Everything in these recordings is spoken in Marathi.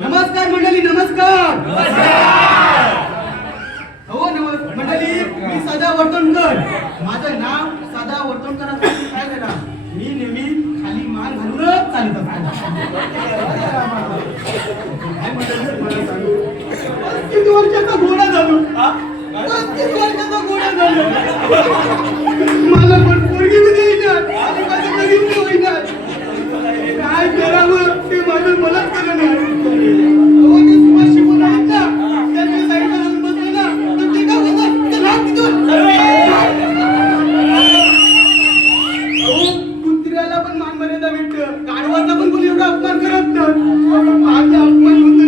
नमस्कार मंडळी, नमस्कार. हो मंडळी, मी सदा वर्तणकर. माझं नाव सदा वर्तणकर असल्याने काय झाला, मी नेहमी खाली मान घालूनच चालत असतो. काय मंडळी मला सांगू, 35 वर्षाचा घोडा झालो. 35 वर्षाचा घोडा झालो. मला पण पोरगी बी देईना आणि माझं लगीन बी होईना. काय करावं ते माझं मलाच कळेना. अहो ते सुभाष शिकून आहेत ना, त्यांच्या साईडला जाऊन बसले ना, तर ते काय होतं, ते लाट तिथून. अहो कुत्र्याला पण मान मर्यादा भेटतं, गाढवाचा पण कोणी एवढा अपमान करत नाही. माझा अपमान होतो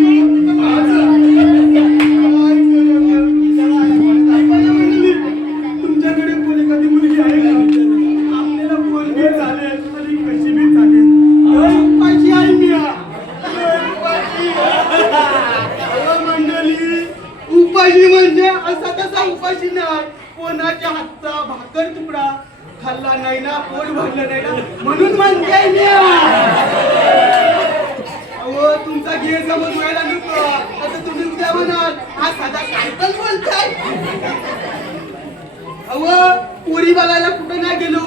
तुमच्याकडे कोणी एखादी मुलगी आहे का? आपल्याला पोरगी चालेल आणि कशी बी चालेल. उपाशी आहे मी, मंडळी. उपाशी म्हणजे असा तसा उपाशी नाही, कोणाच्या हातचा भाकर तुकडा खाल्ला नाही ना, पोट भरलं नाही ना, म्हणून म्हणते मी. अहो तुमचा गैरसमज व्हायला नको. आता तुम्ही उद्या म्हणाल हा साधा कायतच बोलताय. अहो पोरी बघायला कुठं नाही गेलो.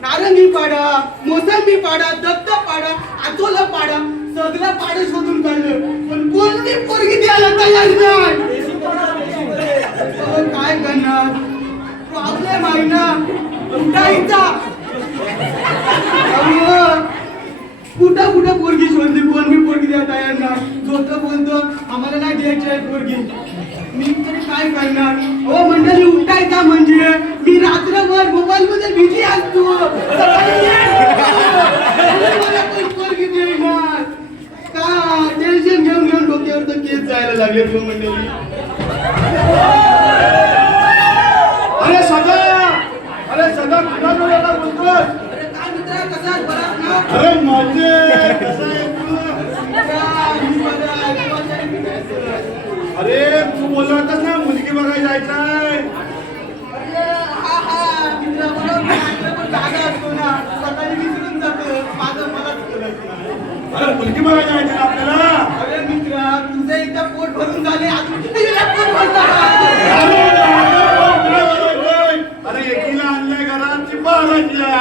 नारंगी पाडा, मोसंबी पाडा, दत्त पाडा, आतोला पाडा, सगळं पाडा शोधून काढलं, पण कोणती पोरगी द्यायला तयार नाही. काय करणार, प्रॉब्लेम आहे ना उठायचा. कुठं कुठं पोरगी शोधली, कोण मी पोरगी द्यायला तयार नाही. जोत बोलतो आम्हाला नाही द्यायची आहे पोरगी. मी तरी काय करणार. हो मंडळी, उठायचा म्हणजे मी रात्रभर मोबाईल मध्ये बिझी असतो. मला कोण पोरगी देणार का, टेन्शन घेऊन घेऊन डोक्यावर तर केस जायला लागले. तो मंडळी अरे सदा तुला बोलतोस. अरे काय मित्रा, कसा आहेस, बरा आहेस ना? अरे माझे कसं आहे तू? मी बरा आहे. अरे तू बोलला होतास ना मुलगी बघायला जायचंय. अरे हा मित्रा, बरोबर. पण जागा असतो ना, सकाळी विसरून जातो. माझं मलाच कळत नाही. अरे मुलगी बघायला जायचं ना आपल्याला. अरे मित्रा, तुझं एकदा पोट भरून झाले, अजून किती वेळा पोट भरणार? अरे एकीला आणलंय घरात ती बाराची आहे.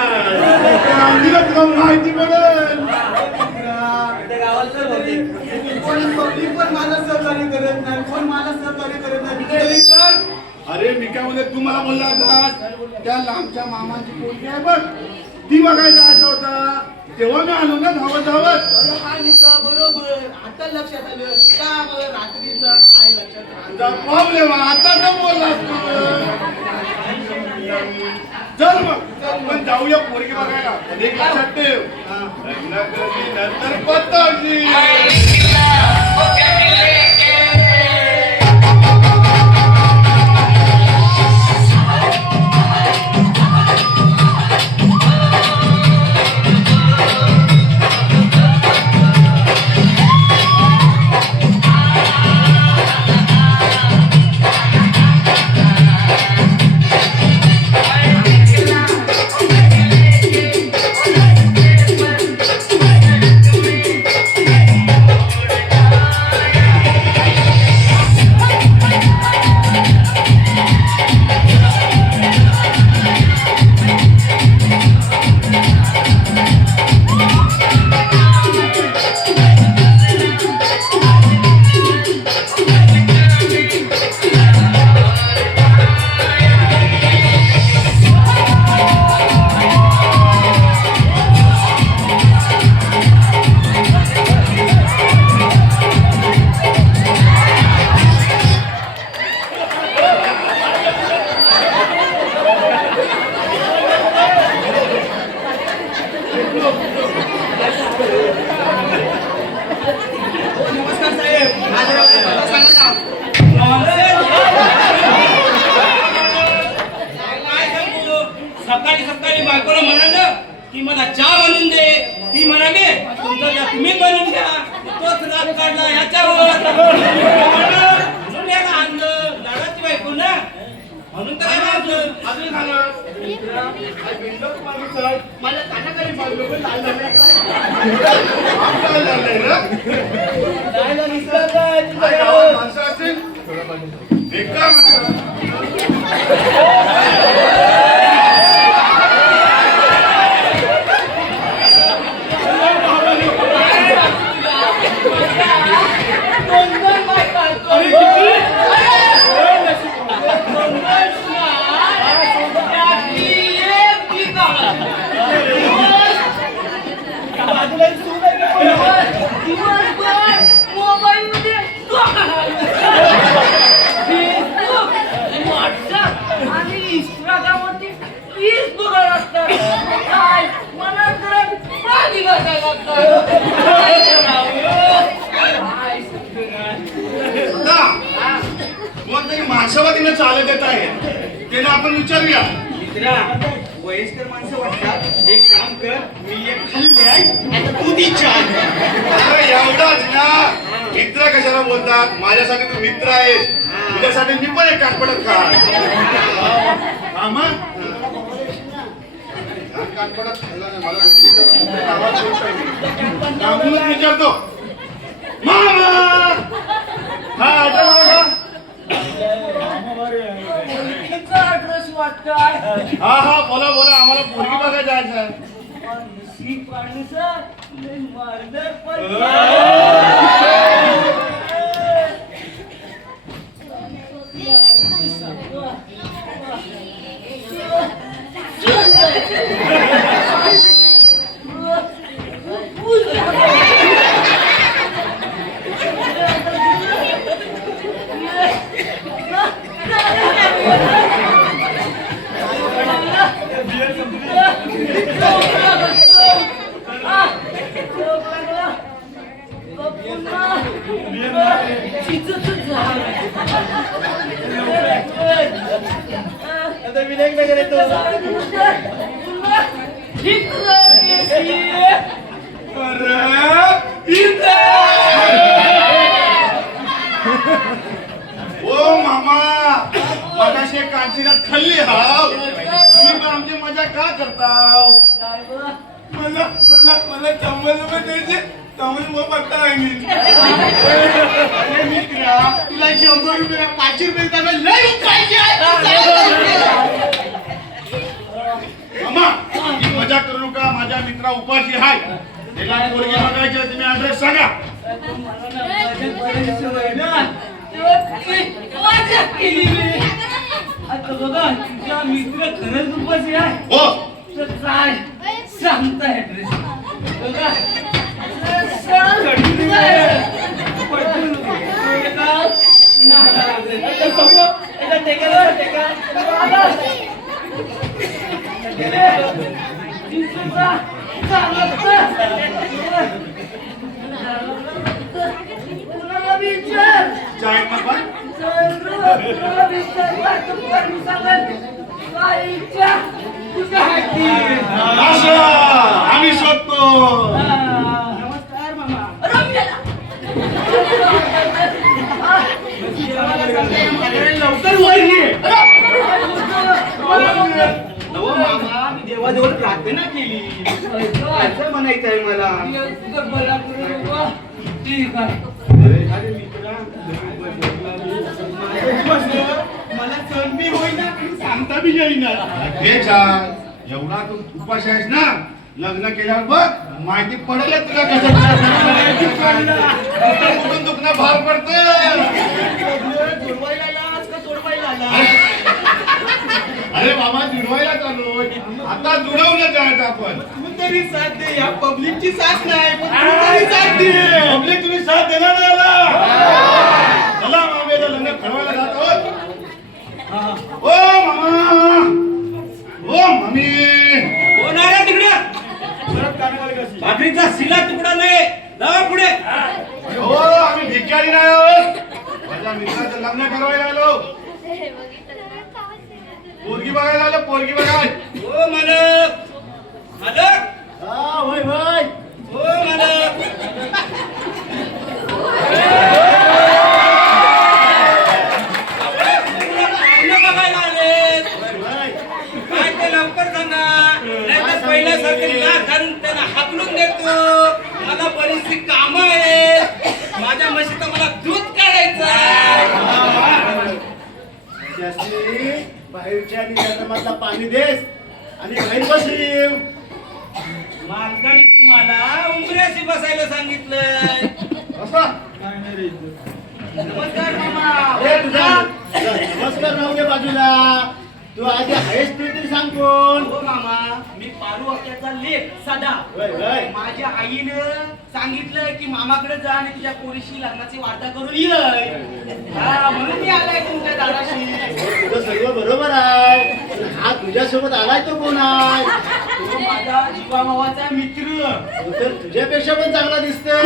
तुला माहिती पडेल. पब्लिक पण मला सहकार्य करत नाही, कोण मला सहकार्य करत नाही. अरे मी काय बोलत, तू मला बोलला होता त्या लांबच्या मामाची पोरगी आहे बघ, ती बघायला जायचं होता. तेव्हा मी आलो ना धावत. अरे हा मित्र, बरोबर. आता लक्षात आलं का बरं, रात्रीचं काय लक्षात तुझा आलं. प्रॉब्लेम आता का बोललास तू. चल मग आपण जाऊया पोरगी बघायला. एक लक्षात ठेव, लग्न कधी नंतर पत्ताची. सकाळी सकाळी बायकोला म्हणाल की मला चहा बनवून दे, ती म्हणाली तुमचा चहा तुम्ही बनवून घ्या. तोच राग काढला याच्यावर. म्हणून याला आणलं, लाडाची बायको ना, म्हणून तर याला आणलं. अजून झालं माझ्या कानाखाली बाजू पण लाल झाले. काय गावात माणसं असतील बेकार माणसं. कोणतरी माणसावादीनं चालत येत आहे त्याला आपण विचारूया. मित्रा वयस्कर माणसं वाटतात. एक काम कर, मी एक खाल्ले आहे आता तू ती चाल. अरे एवढाच ना, मित्र कशाला बोलतात? माझ्यासाठी तू मित्र आहेस, तुझ्यासाठी मी पण एक काटपडत का मग काटपडत खाल्ला नाही मला विचारतो मामा. हा आता बघा. हा हा बोला बोला, आम्हाला पोरगी बघायला जायचं आहे. ओ मामा, मगाशी एक कांचिरात खाल्ली हाव, तुम्ही पण आमची मजा का करताव? मला मला मला 90 रुपये द्यायचे, 90 रुपये बघता आहे. तुला 100 रुपये 5 रुपये त्यांना लय पाहिजे. मामा, ही मजा करू नका. माझ्या मित्रा उपाशी आहे, त्याला पोरगी बघायची आहे. तुम्ही ऍड्रेस सांगा. आता बघा तुझा मित्र खरंच उपाशी आहे हो तर काय सांगता ऍड्रेस बघा चाय नका. असं आम्ही शोधतो. नमस्कार मामा लवकर वर ये. मामा, मी देवाजवळ प्रार्थना केली. असं म्हणायचं आहे मला. ठीक आहे अरे मित्रा, मला सण बी होईना आणि सांगता बी येईना. हे छान, एवढा तू उपाशी आहेस ना, लग्न केल्यावर बघ माहिती पडेल तुला कसं कुठून दुखणं भार पडतं. जुळवायला आलास का तोडवायला आला? अरे बाबा, जुळवायला चालू, आता जुळवलं जायचं आपण. तू तरी साथ दे. या पब्लिकची साथ नाही, पण तू तरी साथ दे. पब्लिक तुम्ही साथ देणार नाही याला. चला मामेला लग्न ठरवायला जात आहोत. ओ मामा, ओ मम्मी, कोण आहे तिकडे? भाकरीचा शिला तुकडा नाही, जा पुढे. हो आम्ही भिकारी नाही आहोत. माझ्या मित्राचं लग्न ठरवायला आलो, पोरगी बघायला आलो, पोरगी बघायला. हो मालक, मालक, होय होय. हो मालक. बघायला आले काय ते लवकर सांगा, नाहीतर पहिल्यासारखं नाक घालून त्यांना हाकलून देतो. मला बरीचशी कामं आहेत. माझ्या आणि त्याला पाणी देस आणि बाहेर बसली. मालकाने तुम्हाला उंबऱ्याशी बसायला सांगितलंय. असं नमस्कार मामा. अरे तुझा नमस्कार राहू दे बाजूला. तू आधी आहेस ते तरी सांग कोण. हो मामा, मी पारू वाक्याचा लेख सदा. होय, होय. माझ्या आईनं सांगितलं की मामाकडे जा आणि तुझ्या पोरीशी लग्नाची वार्ता करून ये. हा, म्हणून मी आलाय तुमच्या दाराशी. तुझं सर्व बरोबर आहे. पण हा तुझ्यासोबत आलाय तो कोण आहे. तो माझा जीवाभावाचा मित्र. तो तर तुझ्यापेक्षा पण चांगला दिसतोय.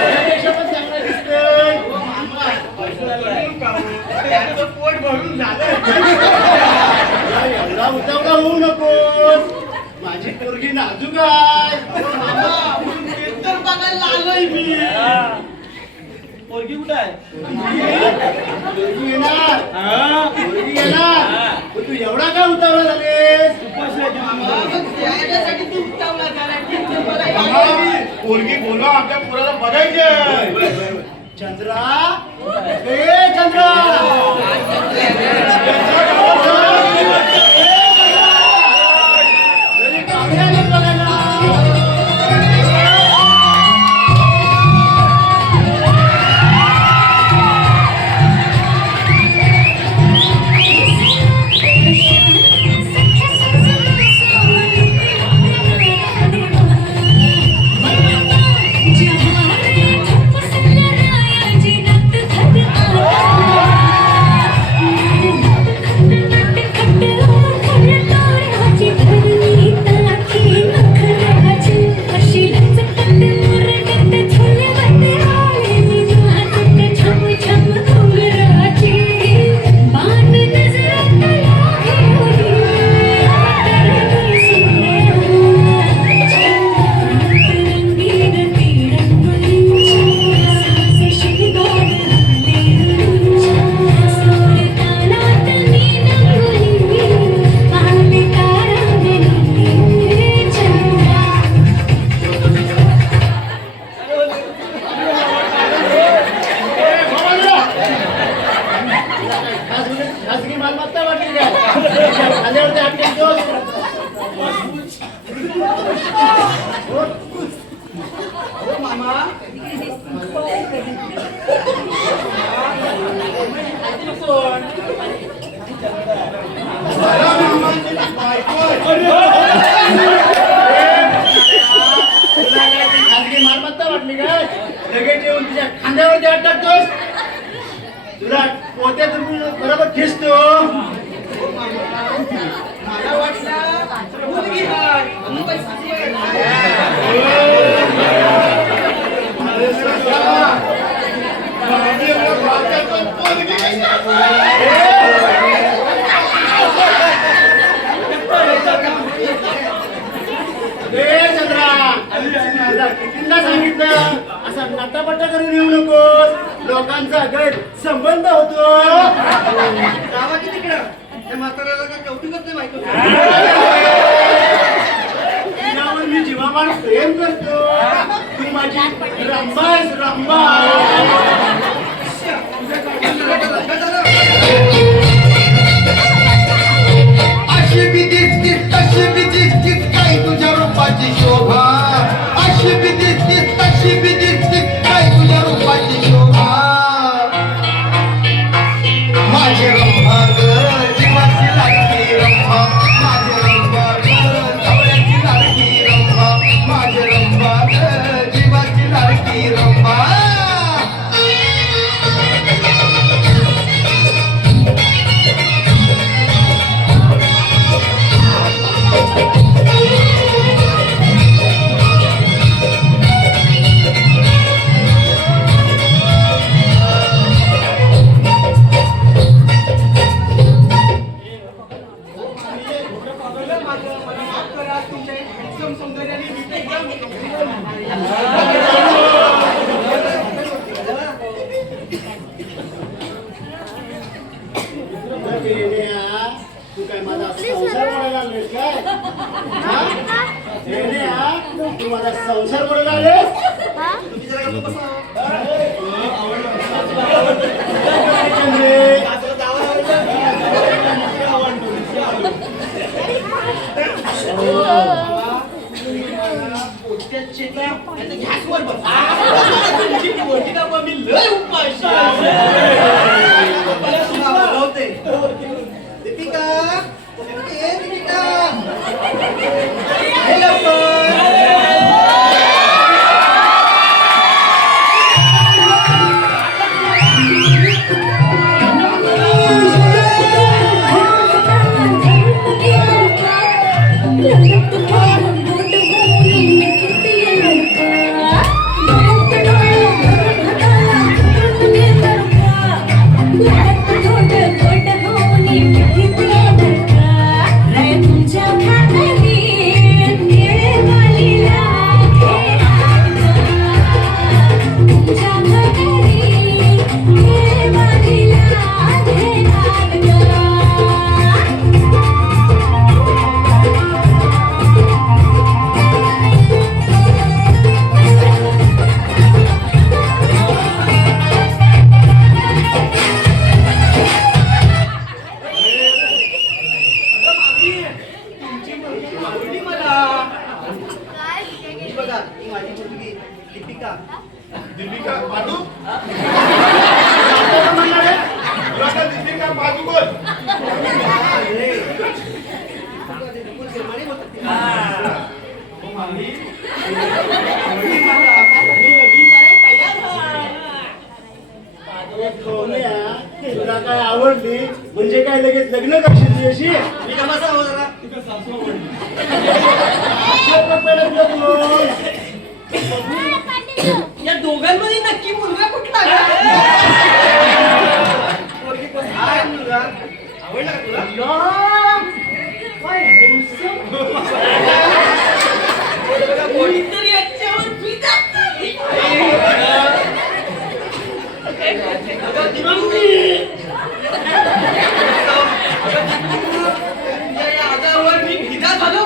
तुझ्यापेक्षा पण चांगला दिसतोय. हो मामा, त्याचं पोट भरून झालं. एवढा उतावळा होऊ नकोस. माझी पोरगी नाजूक आहे. मामा, म्हणून तेच तर बघायला आलोय मी. पोरगी कुठं आहे? पोरगी येणार. पोरगी येणार. पण तू एवढा का उतावळा झालेस. मामा, मग त्याच्यासाठी तू उतावळा झाला की तू मला मामा, यायला- पोरगी बोलवा आमच्या पोराला बघायचे. चंद्रा ए चंद्रा घरी पाहुणे आलेत बघायला. खासगी मालमत्ता वाटली काय. आल्यावरती आपले दोस्त. हो मामा, तुला काय ती खासगी मालमत्ता वाटली काय. लगेच येऊन तुझ्या खांद्यावरती हात टाकतोस. तुला पोत्यात बरोबर ठेचतो. मला वाटलं मुलगी आहे. म्हणून पैशाची वेळ आहे. अरे सदा, माझी भाच्याचं पोरगी ए चंद्रा तुला कितींदा सांगितलं असं नटापट्टा करून येऊ नकोस. लोकांचा गैर संबंध होतो. जावा की तिकडं. त्या म्हाताऱ्याला काय कौतुकच नाही माहिती. तुझ्यावर मी जीवापाड प्रेम करतो. तू माझी रंबा आहेस रंबा. अशी बी दिसतीस तशी बी दिसतीस काय तुझ्या रूपाची शोभा. अशी बी दिसतीस तशी बी दिसतीस काय तुझ्या रूपाची शोभा. माझी रंभा ग जीवाची लाडकी रंभा. माझी रंभा ग जवळ्याची लाडकी रंभा. माझी रंभा ग जीवाची लाडकी रंभा. तू काय माझा संसार मोडायला लागलेस काय. तू माझा संसार मोडायला लागलेस. चंद्रे तुमची बोटिका पण मी लय उपाशी मला सुद्धा बोलवते. दीपिका दीपिका हे लवकर. दीपिका पादू दीपिका पादू बोल. तुला काय आवडली म्हणजे काय लगेच लग्न करशील अशी? मी का बसा हो जरा. या दोघांमध्ये नक्की मुलगा कुठला काय मुलगा? आवडला का तुला? कोणीतरी याच्यावर फिदा झाली. या आगावर मी फिदा झालो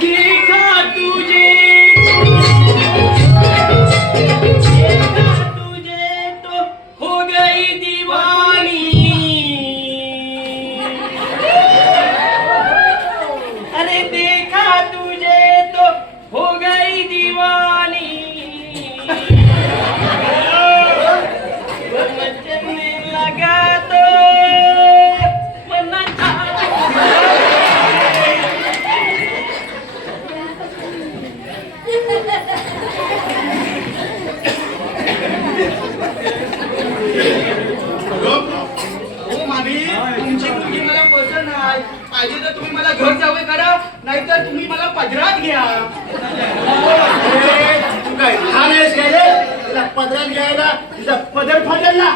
देखा तुझे तो हो गई दीवानी. अरे देखा तुझे तो हो गई दीवानी. मचने लगा तो मना हो मामी, तुमची मुलगी मला पसंत आहे. पाहिजे तर तुम्ही मला घर जावं करा, नाहीतर तुम्ही मला पदरात घ्या. तू काय लहान आहेस काय रे? तुला पदरात घ्यायला तुझा पदर फाटेल ना.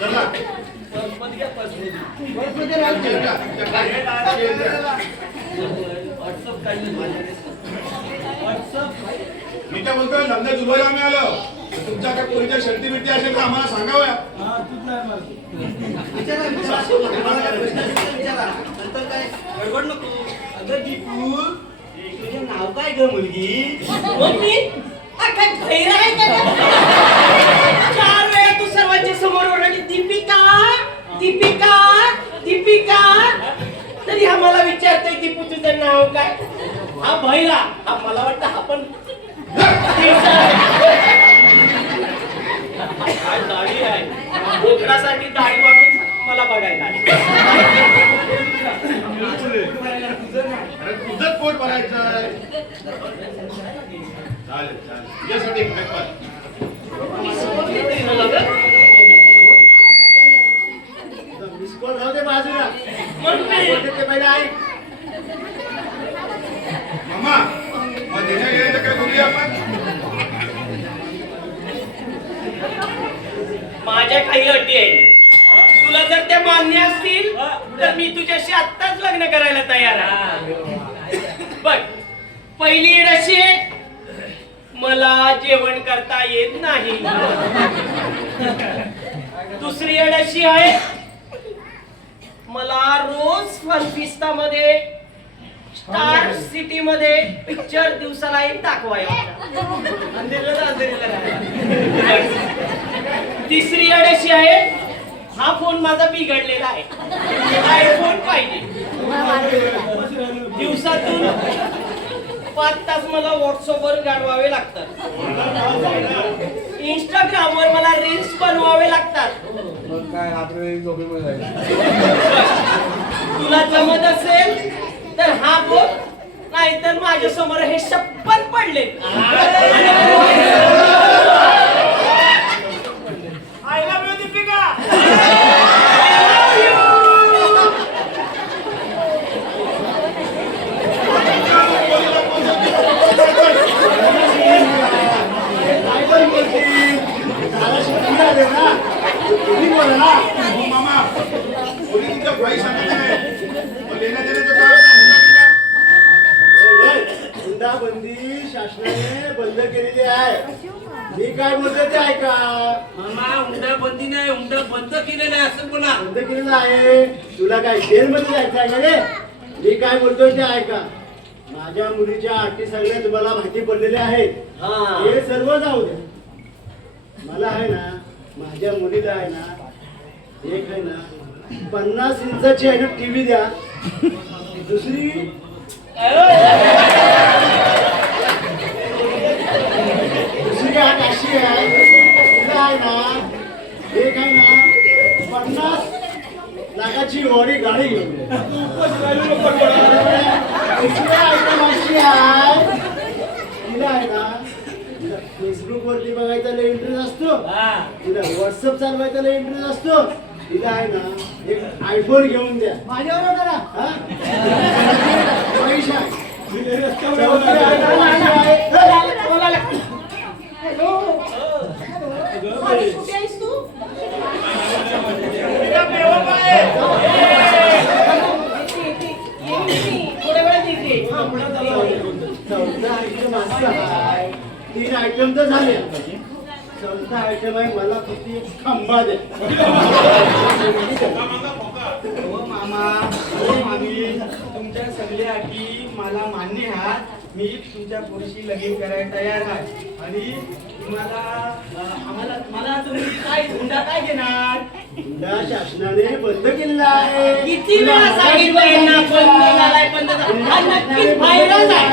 चला. बसमध्ये राहते. मी काय बोलतोय लग्न जुलवायला आम्ही आलो. तुमच्या काय पोरीच्या शर्ती बिर्ती असेल तर आम्हाला सांगाव्या. विचारा, विचारा. मला काय प्रश्न असेल तर विचारा. नंतर काय गडबड नको. अगं दीपू, तुझं नाव काय ग मुलगी? मम्मी काय भैर आहे का? 4 वेळा तू सर्वांच्या समोर ओरडली दीपिका दीपिका दीपिका. तरी हा मला विचारतोय दीपू तुझं नाव काय? हा भैरा. हा मला वाटतं हा पण काय दाढी आहे. बोकडासाठी दाढी वाढून मला बघायला आली. अरे तुझंच पोट भरायचंय. चालेल चालेल तुझ्यासाठी काय पण. मिसकॉल राहू दे बाजूला. मम्मी बोलते ते पहिला ऐक. मामा मग देण्या गेल्याचं काय बोलूया आपण. माझ्या काही अटी आहेत. तुला जर त्या मान्य असतील तर मी तुझ्याशी आत्ताच लग्न करायला तयार आहे. बघ, पहिली अट अशी आहे, मला जेवण करता येत नाही. दुसरी अट अशी आहे, मला रोज फनफिस्ता मध्ये स्टार सिटी मध्ये पिक्चर दिवसाला एक दाखवायला. अंधेरीला राहायला. तिसरी अट अशी आहे, हा फोन माझा बिघडलेला आहे. आयफोन पाहिजे. दिवसातून 5 तास मला व्हॉट्सअपवर घालवावे लागतात. इंस्टाग्रामवर मला रील्स बनवावे लागतात. तुला जमत असेल तर हा बोल, नाहीतर माझ्या समोर हे शप्पन पडले. I love you Deepika. मामा कोणी तुमच्या भाई सांगत नाही. लेण्या देण्याचं काय हुंडा हुंडाबंदी शासनाने बंद केलेली आहे. मी काय बोलतो ते ऐका. मामा हुंडा बंदी नाही, हुंडा बंद केलेला आहे असं बोला. बंद केलेलं आहे. तुला काय जेलमध्ये जायचं आहे का रे? मी काय बोलतोय ते ऐका. माझ्या मुलीच्या अटी सगळ्या तुम्हाला माहिती पडलेल्या आहेत. हे सर्व जाऊ दे. मला आहे ना, माझ्या मुलीला आहे ना, एक आहे ना 50 इंचाची आहे ना टीव्ही द्या. दुसरी हात अशी आहे, तिला आहे ना, एक आहे ना 50 लाखाची वॉडी गाडी घेऊन दे. दुसऱ्या आयटम अशी आहे, तिला आहे ना, फेसबुक वरती बघायचा लय इंटरेस्ट असतो, तिला व्हॉट्सअप चालवायचा लय इंटरेस्ट असतो. तिला आहे ना एक आयफोन घेऊन द्या. माझ्यावर करा. पैसा तीन आयटम तर झाले. चौथा आयटम आहे मला किती खंबा दे. हो मामा, हो मामी, तुमच्या सगळ्या अटी मला मान्य आहेत. मी तुमच्या पुरुषी लगीन करायला तयार आहे. आणि मला तुम्ही काय हुंडा काय देणार? हुंडा शासनाने बंद केलेला आहे. किती वेळा सांगितलं यांना बंद झालाय, बंद झालाय. हा नक्कीच व्हायरल आहे.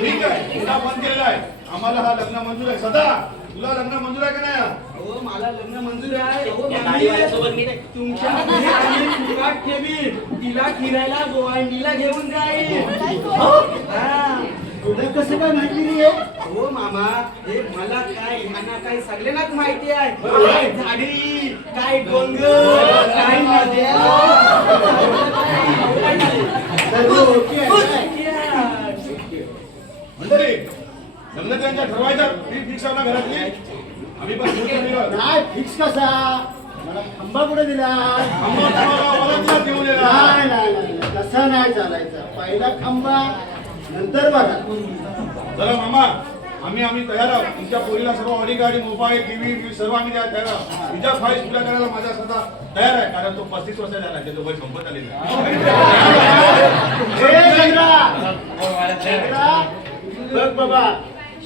ठीक आहे, हुंडा बंद केलेला आहे. आम्हाला हा लग्न मंजूर आहे. सदा तुला लग्न मंजूर आहे का नाही? हो मला लग्न मंजूर आहे. हो या मामी, गाडीवाल्यासोबत मी नाही. तुमच्या घरी आम्ही फुकाट ठेवी. तिला फिरायला गोवांडीला घेऊन जाईल. हा. तुला कसं काय माहिती रे? हो मामा, हे मला काय ह्यांना काय सगळ्यांनाच माहिती आहे. काय झाडी, काय डोंगर, काय नद्या. सर्व ओके आहे. मंडळी लग्न त्यांच्या ठरवायचं फिक्स आहे ना घरातली. आम्ही पण काय फिक्स कसा? मला खंबा कुठे दिला? घेऊन येणार. नाही नाही नाही, कसा नाही चालायचा. पहिला खंबा नंतर बघा. चला मामा, आम्ही तयार आहोत. तुमच्या पोरीला सर्व ऑडी गाडी, मोबाईल, टीव्ही सर्व आम्ही द्या तयार आहोत. तुझ्या फाईल्स पुऱ्या करायला माझा स्वतः तयार आहे. कारण तो 35 वर्ष झाला, त्याचं वय संपत आलेलं बघ बाबा,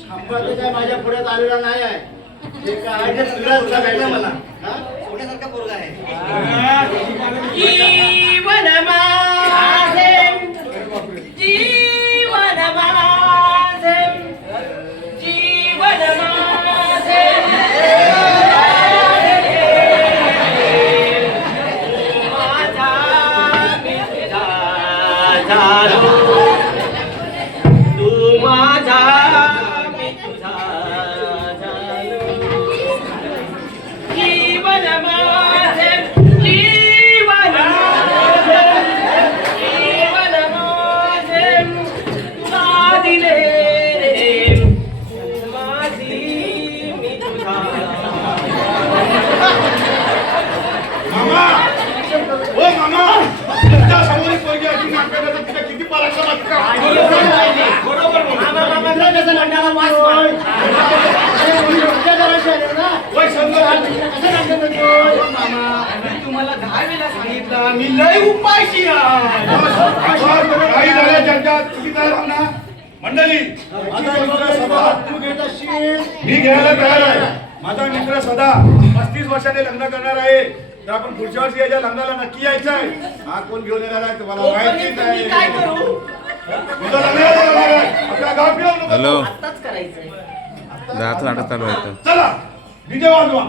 खंबा तर काय माझ्या पुढ्यात आलेला नाही आहे. जे काय ते सगळं तुला भेटलं मला. सोन्यासारखा पोरगा आहे. जीवन माझे, जीवन माझे, जीवन माझे. माझा मी तुझा झालो, तू माझा मी तुझा झालो. जीवन माझे, जीवन माझे, जीवन माझे, तुला दिले रे माझी मी तुझा. मामा, ओ मामा, तुमच्या समोर एक पोरगी अशी नाटकात आहे, तिला किती पारायचं बरोबर कसं लग्नाला वास मार. वय समजा मामा, मी तुम्हाला 10 वेळा सांगितलं, मी लय उपाशी आहे. काही झाल्या चर्चा किती तयार आहो ना? मंडळी, आता दुसरा सभा तू घेत असशील. मी घ्यायला तयार आहे. माझा मित्र सदा 35 वर्षाने लग्न करणार आहे, तर आपण पुढच्या वर्षी याच्या लग्नाला नक्की यायचं आहे. हा कोण घेऊन येणार आहे तुम्हाला माहिती नाही. काय करू तुझं लग्नाला जाणार आहे. आपल्या गाव फिरवू नको. हॅलो आताच करायचंय दहाचं नाटक चालू आहे इथं. चला डीजे वाजवा.